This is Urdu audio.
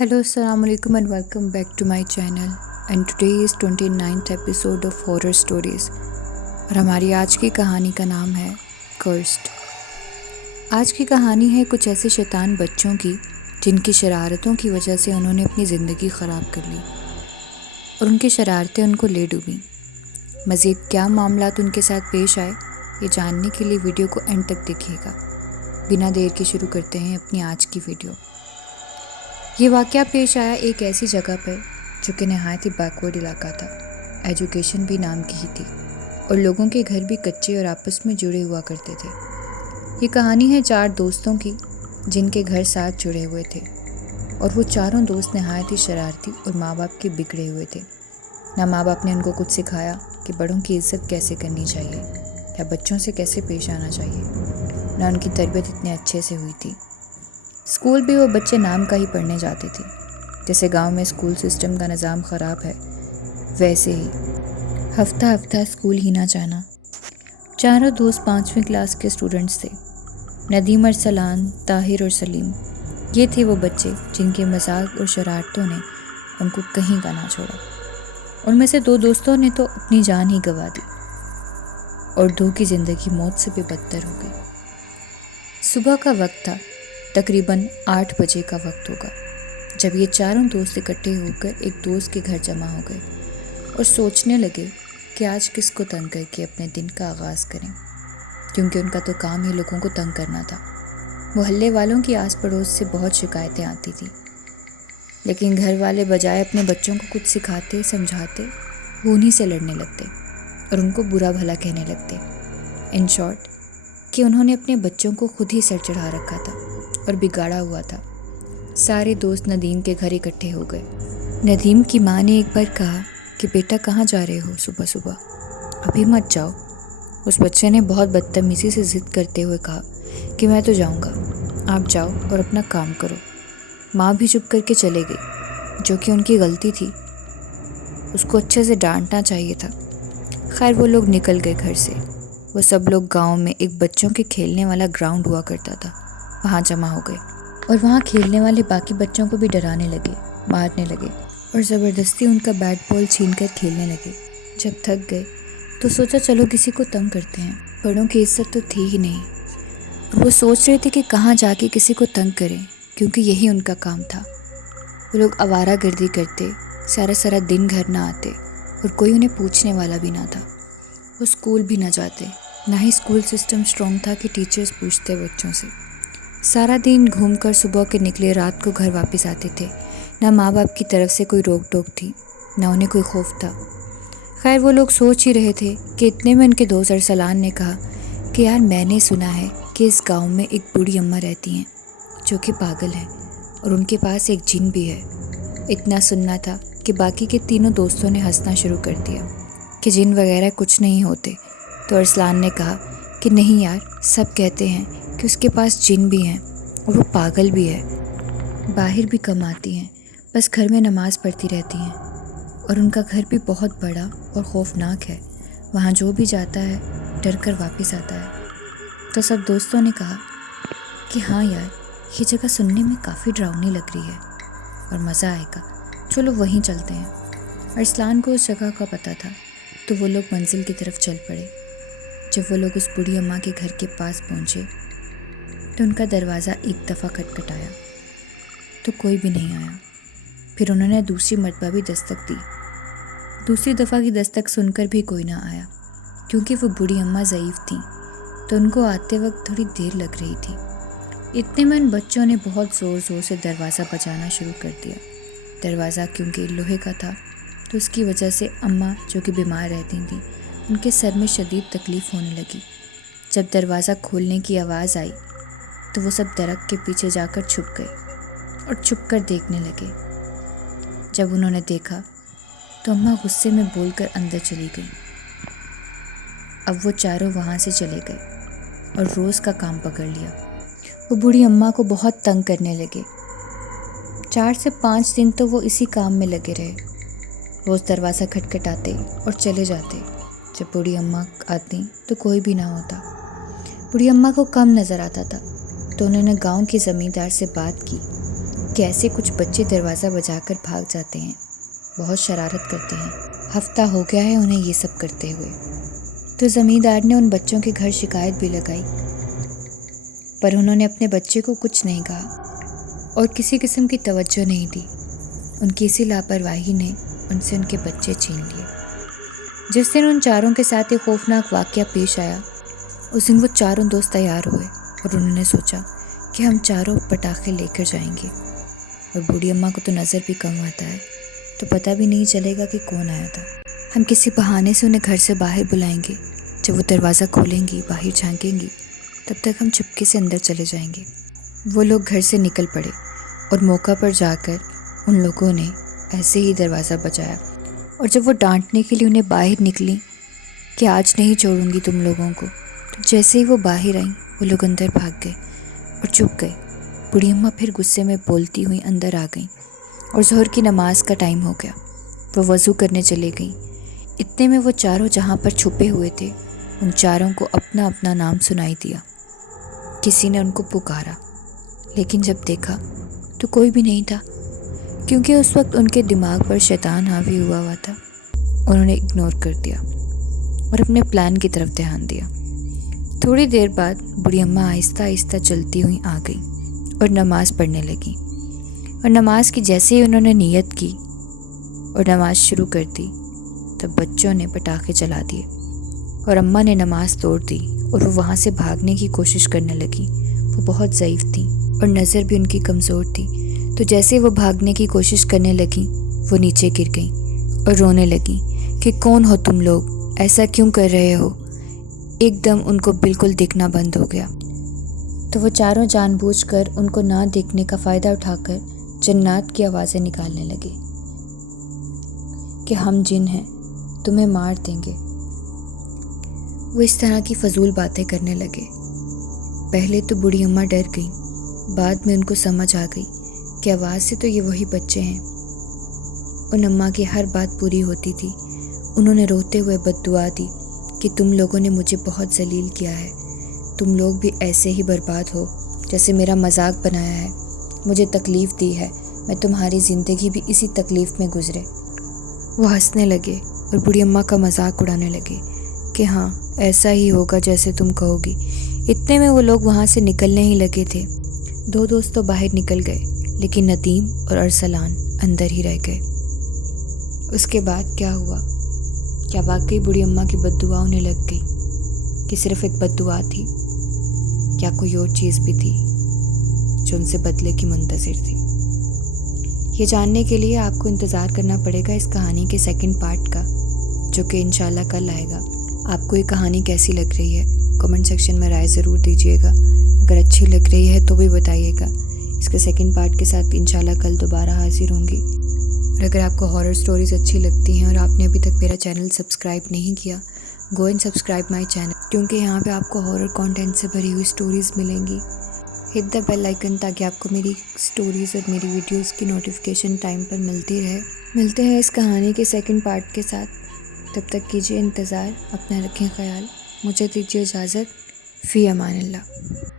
Hello, Assalamu alaikum and welcome back to my channel. And today is 29th episode of Horror Stories. اور ہماری آج کی کہانی کا نام ہے کرسڈ. آج کی کہانی ہے کچھ ایسے شیطان بچوں کی جن کی شرارتوں کی وجہ سے انہوں نے اپنی زندگی خراب کر لی اور ان کی شرارتیں ان کو لے ڈوبیں. مزید کیا معاملات ان کے ساتھ پیش آئے یہ جاننے کے لیے ویڈیو کو اینڈ تک دیکھیے گا. بنا دیر کے شروع کرتے ہیں اپنی آج کی ویڈیو. یہ واقعہ پیش آیا ایک ایسی جگہ پر جو کہ نہایت ہی بیکورڈ علاقہ تھا. ایجوکیشن بھی نام کی ہی تھی اور لوگوں کے گھر بھی کچے اور آپس میں جڑے ہوا کرتے تھے. یہ کہانی ہے 4 دوستوں کی جن کے گھر ساتھ جڑے ہوئے تھے اور وہ چاروں دوست نہایت ہی شرارتی اور ماں باپ کے بگڑے ہوئے تھے. نہ ماں باپ نے ان کو کچھ سکھایا کہ بڑوں کی عزت کیسے کرنی چاہیے یا بچوں سے کیسے پیش آنا چاہیے، نہ ان کی تربیت اتنے اچھے سے ہوئی تھی. اسکول بھی وہ بچے نام کا ہی پڑھنے جاتے تھے. جیسے گاؤں میں اسکول سسٹم کا نظام خراب ہے ویسے ہی ہفتہ ہفتہ اسکول ہی نہ جانا. چاروں دوست 5ویں کلاس کے اسٹوڈنٹس تھے. ندیم، ارسلان، طاہر اور سلیم. یہ تھے وہ بچے جن کے مذاق اور شرارتوں نے ان کو کہیں کا نہ چھوڑا. ان میں سے 2 دوستوں نے تو اپنی جان ہی گنوا دی اور 2 کی زندگی موت سے بھی بدتر ہو گئی. صبح کا وقت تھا، تقریباً 8 بجے کا وقت ہوگا جب یہ چاروں دوست اکٹھے ہو کر ایک دوست کے گھر جمع ہو گئے اور سوچنے لگے کہ آج کس کو تنگ کر کے اپنے دن کا آغاز کریں، کیونکہ ان کا تو کام ہی لوگوں کو تنگ کرنا تھا. محلے والوں کی آس پڑوس سے بہت شکایتیں آتی تھیں، لیکن گھر والے بجائے اپنے بچوں کو کچھ سکھاتے سمجھاتے وہ انہی سے لڑنے لگتے اور ان کو برا بھلا کہنے لگتے. ان شارٹ کہ انہوں نے اپنے بچوں کو خود ہی سر چڑھا رکھا تھا اور بگاڑا ہوا تھا. سارے دوست ندیم کے گھر اکٹھے ہو گئے. ندیم کی ماں نے ایک بار کہا کہ بیٹا کہاں جا رہے ہو صبح صبح، ابھی مت جاؤ. اس بچے نے بہت بدتمیزی سے ضد کرتے ہوئے کہا کہ میں تو جاؤں گا، آپ جاؤ اور اپنا کام کرو. ماں بھی چپ کر کے چلے گئی، جو کہ ان کی غلطی تھی. اس کو اچھے سے ڈانٹنا چاہیے تھا. خیر وہ لوگ نکل گئے گھر سے. وہ سب لوگ گاؤں میں ایک بچوں کے کھیلنے والا گراؤنڈ ہوا کرتا تھا، وہاں جمع ہو گئے اور وہاں کھیلنے والے باقی بچوں کو بھی ڈرانے لگے، مارنے لگے اور زبردستی ان کا بیٹ بال چھین کر کھیلنے لگے. جب تھک گئے تو سوچا چلو کسی کو تنگ کرتے ہیں. بڑوں کی عزت تو تھی ہی نہیں اور وہ سوچ رہے تھے کہ کہاں جا کے کسی کو تنگ کریں، کیونکہ یہی ان کا کام تھا. وہ لوگ آوارہ گردی کرتے، سارا دن گھر نہ آتے اور کوئی انہیں پوچھنے والا بھی نہ تھا. وہ اسکول بھی نہ جاتے، نہ ہی اسکول سسٹم اسٹرانگ تھا کہ ٹیچرز پوچھتے بچوں سے. سارا دن گھوم کر صبح کے نکلے رات کو گھر واپس آتے تھے. نہ ماں باپ کی طرف سے کوئی روک ٹوک تھی، نہ انہیں کوئی خوف تھا. خیر وہ لوگ سوچ ہی رہے تھے کہ اتنے میں ان کے دوست ارسلان نے کہا کہ یار میں نے سنا ہے کہ اس گاؤں میں ایک بوڑھی اماں رہتی ہیں جو کہ پاگل ہے اور ان کے پاس ایک جن بھی ہے. اتنا سننا تھا کہ باقی کے تینوں دوستوں نے ہنسنا شروع کر دیا کہ جن وغیرہ کچھ نہیں ہوتے. تو ارسلان نے کہا کہ نہیں یار، سب کہتے ہیں کہ اس کے پاس جن بھی ہیں اور وہ پاگل بھی ہے. باہر بھی کم آتی ہیں، بس گھر میں نماز پڑھتی رہتی ہیں اور ان کا گھر بھی بہت بڑا اور خوفناک ہے. وہاں جو بھی جاتا ہے ڈر کر واپس آتا ہے. تو سب دوستوں نے کہا کہ ہاں یار، یہ جگہ سننے میں کافی ڈراؤنی لگ رہی ہے اور مزہ آئے گا، چلو وہیں چلتے ہیں. ارسلان کو اس جگہ کا پتہ تھا تو وہ لوگ منزل کی طرف چل پڑے. جب وہ لوگ اس بوڑھی اماں کے گھر کے پاس پہنچے تو ان کا دروازہ ایک دفعہ کھٹکھٹایا تو کوئی بھی نہیں آیا. پھر انہوں نے دوسری مرتبہ بھی دستک دی. دوسری دفعہ کی دستک سن کر بھی کوئی نہ آیا. کیونکہ وہ بوڑھی اماں ضعیف تھیں تو ان کو آتے وقت تھوڑی دیر لگ رہی تھی. اتنے میں ان بچوں نے بہت زور سے دروازہ بجانا شروع کر دیا. دروازہ کیونکہ لوہے کا تھا تو اس کی وجہ سے اماں جو کہ بیمار رہتی تھیں ان کے سر میں شدید تکلیف ہونے لگی. جب دروازہ کھولنے کی آواز آئی تو وہ سب درخت کے پیچھے جا کر چھپ گئے اور چھپ کر دیکھنے لگے. جب انہوں نے دیکھا تو اماں غصے میں بول کر اندر چلی گئی. اب وہ چاروں وہاں سے چلے گئے اور روز کا کام پکڑ لیا. وہ بوڑھی اماں کو بہت تنگ کرنے لگے. 4 سے 5 دن تو وہ اسی کام میں لگے رہے. روز دروازہ کھٹکھٹاتے اور چلے جاتے. جب بوڑھی اماں آتی تو کوئی بھی نہ ہوتا. بوڑھی اماں کو کم نظر آتا تھا تو انہوں نے گاؤں کے زمیندار سے بات کی کہ ایسے کچھ بچے دروازہ بجا کر بھاگ جاتے ہیں، بہت شرارت کرتے ہیں۔ ہفتہ ہو گیا ہے انہیں یہ سب کرتے ہوئے۔ تو زمیندار نے ان بچوں کے گھر شکایت بھی لگائی، پر انہوں نے اپنے بچے کو کچھ نہیں کہا اور کسی قسم کی توجہ نہیں دی۔ ان کی اسی لاپرواہی نے ان سے ان کے بچے چھین لیے۔ جس دن ان چاروں کے ساتھ ایک خوفناک واقعہ پیش آیا، اس دن وہ چاروں دوست تیار ہوئے اور انہوں نے سوچا کہ ہم چاروں پٹاخے لے کر جائیں گے، اور بوڑھی اماں کو تو نظر بھی کم آتا ہے، تو پتہ بھی نہیں چلے گا کہ کون آیا تھا۔ ہم کسی بہانے سے انہیں گھر سے باہر بلائیں گے، جب وہ دروازہ کھولیں گی، باہر جھانکیں گی، تب تک ہم چپکے سے اندر چلے جائیں گے۔ وہ لوگ گھر سے نکل پڑے اور موقع پر جا کر ان لوگوں نے ایسے ہی دروازہ بجایا، اور جب وہ ڈانٹنے کے لیے انہیں باہر نکلی کہ آج نہیں چھوڑوں گی تم لوگوں کو، تو جیسے ہی وہ باہر آئیں وہ لوگ اندر بھاگ گئے اور چھپ گئے۔ بوڑھی اماں پھر غصے میں بولتی ہوئی اندر آ گئیں اور ظہر کی نماز کا ٹائم ہو گیا۔ وہ وضو کرنے چلے گئیں۔ اتنے میں وہ چاروں جہاں پر چھپے ہوئے تھے، ان چاروں کو اپنا اپنا نام سنائی دیا۔ کسی نے ان کو پکارا، لیکن جب دیکھا تو کوئی بھی نہیں تھا، کیونکہ اس وقت ان کے دماغ پر شیطان حاوی ہوا تھا۔ انہوں نے اگنور کر دیا اور اپنے پلان کی طرف دھیان دیا۔ تھوڑی دیر بعد بوڑھی اماں آہستہ آہستہ چلتی ہوئی آ گئیں اور نماز پڑھنے لگیں، اور نماز کی جیسے ہی انہوں نے نیت کی اور نماز شروع کر دی، تب بچوں نے پٹاخے چلا دیے اور اماں نے نماز توڑ دی اور وہ وہاں سے بھاگنے کی کوشش کرنے لگیں۔ وہ بہت ضعیف تھیں اور نظر بھی ان کی کمزور تھی، تو جیسے وہ بھاگنے کی کوشش کرنے لگیں وہ نیچے گر گئیں اور رونے لگیں کہ کون ہو تم لوگ، ایسا کیوں کر رہے ہو؟ ایک دم ان کو بالکل دکھنا بند ہو گیا۔ تو وہ چاروں جان بوجھ کر ان کو نہ دیکھنے کا فائدہ اٹھا کر جنات کی آوازیں نکالنے لگے کہ ہم جن ہیں، تمہیں مار دیں گے۔ وہ اس طرح کی فضول باتیں کرنے لگے۔ پہلے تو بوڑھی اماں ڈر گئیں، بعد میں ان کو سمجھ آ گئی کہ آواز سے تو یہ وہی بچے ہیں۔ ان اماں کی ہر بات پوری ہوتی تھی۔ انہوں نے روتے ہوئے بد دعا دی کہ تم لوگوں نے مجھے بہت ذلیل کیا ہے، تم لوگ بھی ایسے ہی برباد ہو جیسے میرا مذاق بنایا ہے، مجھے تکلیف دی ہے، میں تمہاری زندگی بھی اسی تکلیف میں گزرے۔ وہ ہنسنے لگے اور بوڑھی اماں کا مذاق اڑانے لگے کہ ہاں ایسا ہی ہوگا جیسے تم کہو گی۔ اتنے میں وہ لوگ وہاں سے نکلنے ہی لگے تھے۔ دو دوست تو باہر نکل گئے، لیکن ندیم اور ارسلان اندر ہی رہ گئے۔ اس کے بعد کیا ہوا؟ کیا واقعی بوڑھی اماں کی بد دعا انہیں لگ گئی کہ صرف ایک بد دعا تھی؟ کیا کوئی اور چیز بھی تھی جو ان سے بدلے کی منتظر تھی؟ یہ جاننے کے لیے آپ کو انتظار کرنا پڑے گا اس کہانی کے سیکنڈ پارٹ کا، جو کہ انشاءاللہ کل آئے گا۔ آپ کو یہ کہانی کیسی لگ رہی ہے کمنٹ سیکشن میں رائے ضرور دیجیے گا۔ اگر اچھی لگ رہی ہے تو بھی بتائیے گا۔ اس کے سیکنڈ پارٹ کے ساتھ انشاءاللہ کل دوبارہ حاضر ہوں گی۔ اور اگر آپ کو ہارر سٹوریز اچھی لگتی ہیں اور آپ نے ابھی تک میرا چینل سبسکرائب نہیں کیا، go and subscribe my channel, کیونکہ یہاں پہ آپ کو ہارر کانٹینٹ سے بھری ہوئی سٹوریز ملیں گی۔ ہٹ دا بیل آئیکن تاکہ آپ کو میری سٹوریز اور میری ویڈیوز کی نوٹیفیکیشن ٹائم پر ملتی رہے۔ ملتے ہیں اس کہانی کے سیکنڈ پارٹ کے ساتھ، تب تک کیجیے انتظار، اپنا رکھیں خیال، مجھے دیجیے اجازت، فی امان اللہ۔